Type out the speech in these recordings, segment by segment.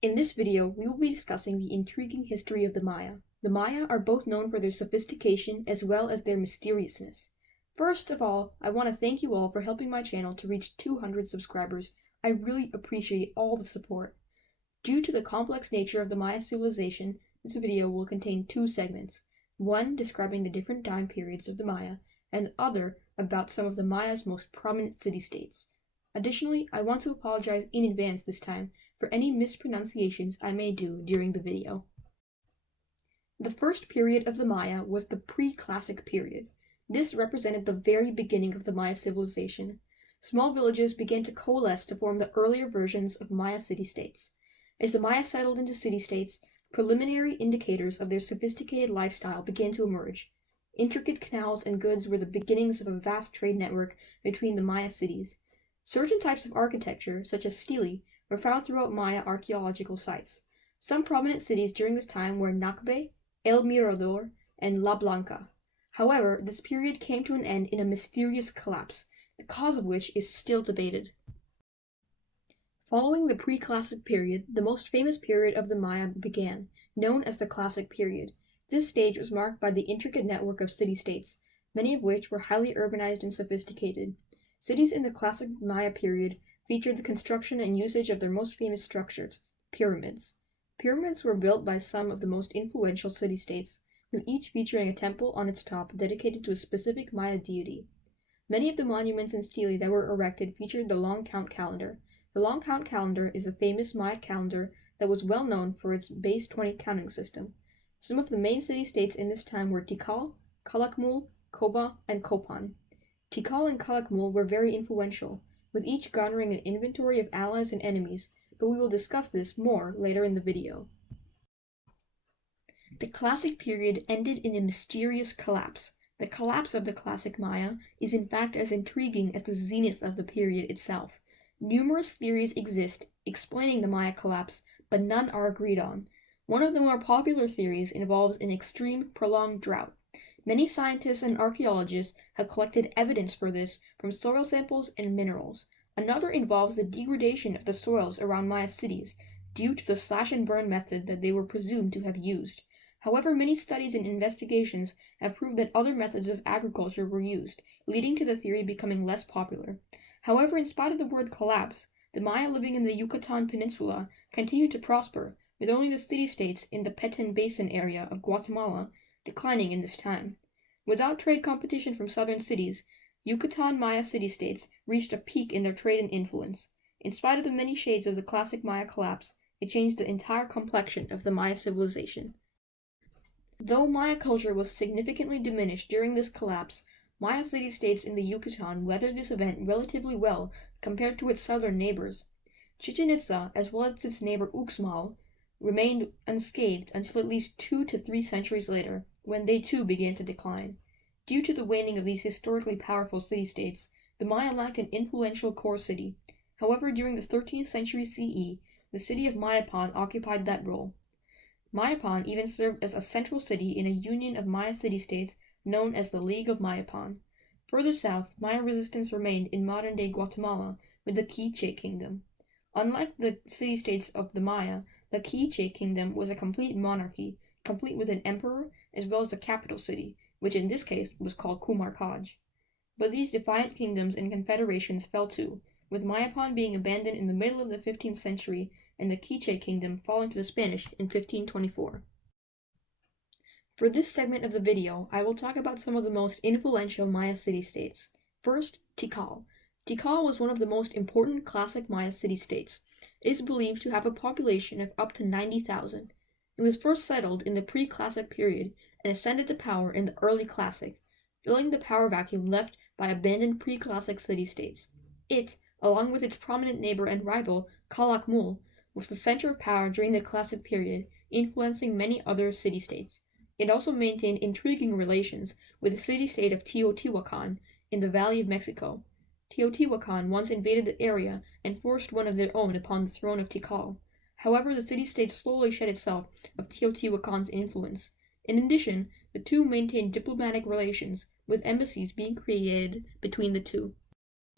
In this video, we will be discussing the intriguing history of the Maya. The Maya are both known for their sophistication as well as their mysteriousness. First of all, I want to thank you all for helping my channel to reach 200 subscribers. I really appreciate all the support. Due to the complex nature of the Maya civilization, this video will contain two segments. One describing the different time periods of the Maya, and the other about some of the Maya's most prominent city-states. Additionally, I want to apologize in advance this time for any mispronunciations I may do during the video. The first period of the Maya was the pre-classic period. This represented the very beginning of the Maya civilization. Small villages began to coalesce to form the earlier versions of Maya city-states. As the Maya settled into city-states, preliminary indicators of their sophisticated lifestyle began to emerge. Intricate canals and goods were the beginnings of a vast trade network between the Maya cities. Certain types of architecture, such as stele, were found throughout Maya archaeological sites. Some prominent cities during this time were Nakbe, El Mirador, and La Blanca. However, this period came to an end in a mysterious collapse, the cause of which is still debated. Following the pre-classic period, the most famous period of the Maya began, known as the Classic period. This stage was marked by the intricate network of city-states, many of which were highly urbanized and sophisticated. Cities in the Classic Maya period featured the construction and usage of their most famous structures, pyramids. Pyramids were built by some of the most influential city-states, with each featuring a temple on its top dedicated to a specific Maya deity. Many of the monuments and stele that were erected featured the long count calendar. The long count calendar is a famous Maya calendar that was well known for its base 20 counting system. Some of the main city-states in this time were Tikal, Calakmul, Koba, and Copan. Tikal and Calakmul were very influential, with each garnering an inventory of allies and enemies, but we will discuss this more later in the video. The Classic period ended in a mysterious collapse. The collapse of the Classic Maya is in fact as intriguing as the zenith of the period itself. Numerous theories exist explaining the Maya collapse, but none are agreed on. One of the more popular theories involves an extreme, prolonged drought. Many scientists and archaeologists have collected evidence for this from soil samples and minerals. Another involves the degradation of the soils around Maya cities due to the slash-and-burn method that they were presumed to have used. However, many studies and investigations have proved that other methods of agriculture were used, leading to the theory becoming less popular. However, in spite of the word collapse, the Maya living in the Yucatan Peninsula continued to prosper, with only the city-states in the Petén Basin area of Guatemala declining in this time. Without trade competition from southern cities, Yucatan Maya city-states reached a peak in their trade and influence. In spite of the many shades of the classic Maya collapse, it changed the entire complexion of the Maya civilization. Though Maya culture was significantly diminished during this collapse, Maya city-states in the Yucatan weathered this event relatively well compared to its southern neighbors. Chichen Itza, as well as its neighbor Uxmal, remained unscathed until at least 2 to 3 centuries later, when they too began to decline. Due to the waning of these historically powerful city-states, the Maya lacked an influential core city. However, during the 13th century CE, the city of Mayapan occupied that role. Mayapan even served as a central city in a union of Maya city-states known as the League of Mayapan. Further south, Maya resistance remained in modern-day Guatemala with the Quiche kingdom. Unlike the city-states of the Maya, the Quiche kingdom was a complete monarchy, complete with an emperor as well as a capital city, which in this case was called Kumarkaj. But these defiant kingdoms and confederations fell too, with Mayapan being abandoned in the middle of the 15th century and the Quiche kingdom falling to the Spanish in 1524. For this segment of the video, I will talk about some of the most influential Maya city-states. First, Tikal. Tikal was one of the most important classic Maya city-states. It is believed to have a population of up to 90,000. It was first settled in the pre-classic period and ascended to power in the early classic, filling the power vacuum left by abandoned pre-classic city-states. It, along with its prominent neighbor and rival, Calakmul, was the center of power during the classic period, influencing many other city-states. It also maintained intriguing relations with the city-state of Teotihuacan in the Valley of Mexico. Teotihuacan once invaded the area and forced one of their own upon the throne of Tikal. However, the city-state slowly shed itself of Teotihuacan's influence. In addition, the two maintained diplomatic relations, with embassies being created between the two.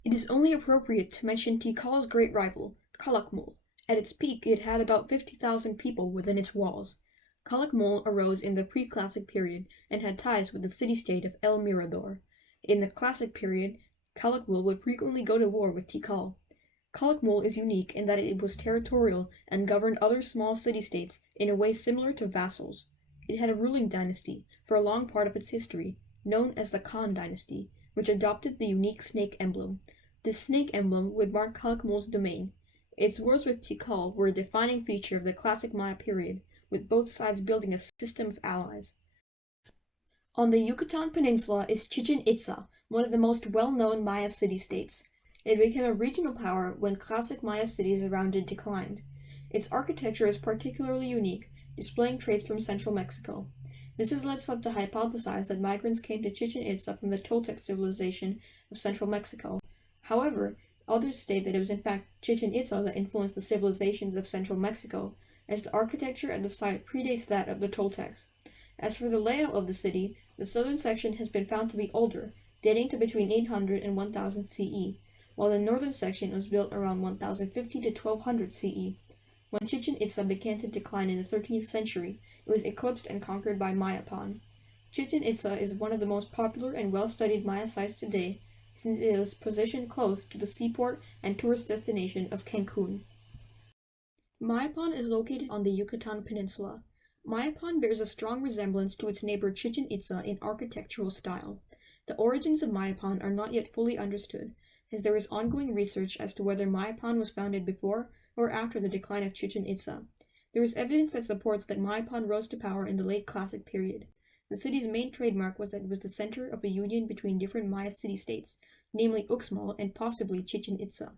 It is only appropriate to mention Tikal's great rival, Calakmul, At its peak, it had about 50,000 people within its walls. Calakmul arose in the pre-classic period and had ties with the city-state of El Mirador. In the classic period, Calakmul would frequently go to war with Tikal. Calakmul is unique in that it was territorial and governed other small city-states in a way similar to vassals. It had a ruling dynasty for a long part of its history, known as the Khan dynasty, which adopted the unique snake emblem. This snake emblem would mark Calakmul's domain. Its wars with Tikal were a defining feature of the classic Maya period, with both sides building a system of allies. On the Yucatan Peninsula is Chichen Itza, one of the most well-known Maya city-states. It became a regional power when classic Maya cities around it declined. Its architecture is particularly unique, displaying traits from central Mexico. This has led some to hypothesize that migrants came to Chichen Itza from the Toltec civilization of central Mexico. However, others state that it was in fact Chichen Itza that influenced the civilizations of central Mexico, as the architecture at the site predates that of the Toltecs. As for the layout of the city, the southern section has been found to be older, dating to between 800 and 1000 CE, while the northern section was built around 1050 to 1200 CE. When Chichen Itza began to decline in the 13th century, it was eclipsed and conquered by Mayapan. Chichen Itza is one of the most popular and well-studied Maya sites today, since it is positioned close to the seaport and tourist destination of Cancun. Mayapan is located on the Yucatan Peninsula. Mayapan bears a strong resemblance to its neighbor Chichen Itza in architectural style. The origins of Mayapan are not yet fully understood, as there is ongoing research as to whether Mayapan was founded before or after the decline of Chichen Itza. There is evidence that supports that Mayapan rose to power in the late Classic period. The city's main trademark was that it was the center of a union between different Maya city-states, namely Uxmal and possibly Chichen Itza.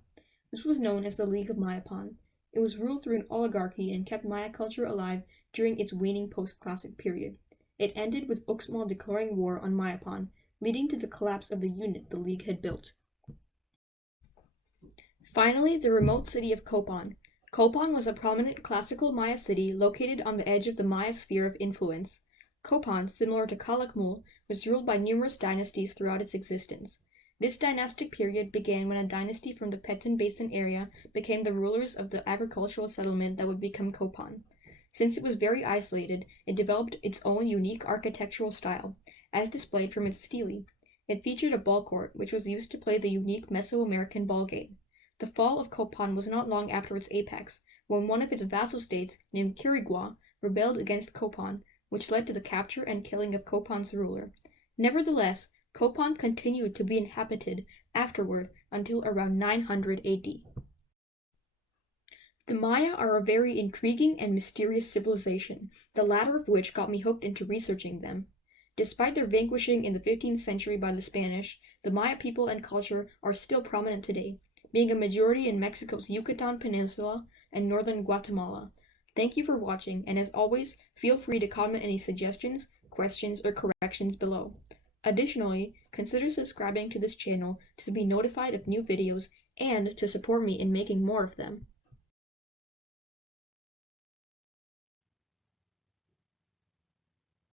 This was known as the League of Mayapan. It was ruled through an oligarchy and kept Maya culture alive during its waning post-Classic period. It ended with Uxmal declaring war on Mayapan, leading to the collapse of the unit the League had built. Finally, the remote city of Copan. Copan was a prominent classical Maya city located on the edge of the Maya sphere of influence. Copan, similar to Calakmul, was ruled by numerous dynasties throughout its existence. This dynastic period began when a dynasty from the Petén Basin area became the rulers of the agricultural settlement that would become Copan. Since it was very isolated, it developed its own unique architectural style, as displayed from its stele. It featured a ball court, which was used to play the unique Mesoamerican ball game. The fall of Copan was not long after its apex, when one of its vassal states, named Quirigua, rebelled against Copan, which led to the capture and killing of Copan's ruler. Nevertheless, Copan continued to be inhabited afterward until around 900 AD. The Maya are a very intriguing and mysterious civilization, the latter of which got me hooked into researching them. Despite their vanquishing in the 15th century by the Spanish, the Maya people and culture are still prominent today, being a majority in Mexico's Yucatan Peninsula and northern Guatemala. Thank you for watching, and as always, feel free to comment any suggestions, questions, or corrections below. Additionally, consider subscribing to this channel to be notified of new videos and to support me in making more of them.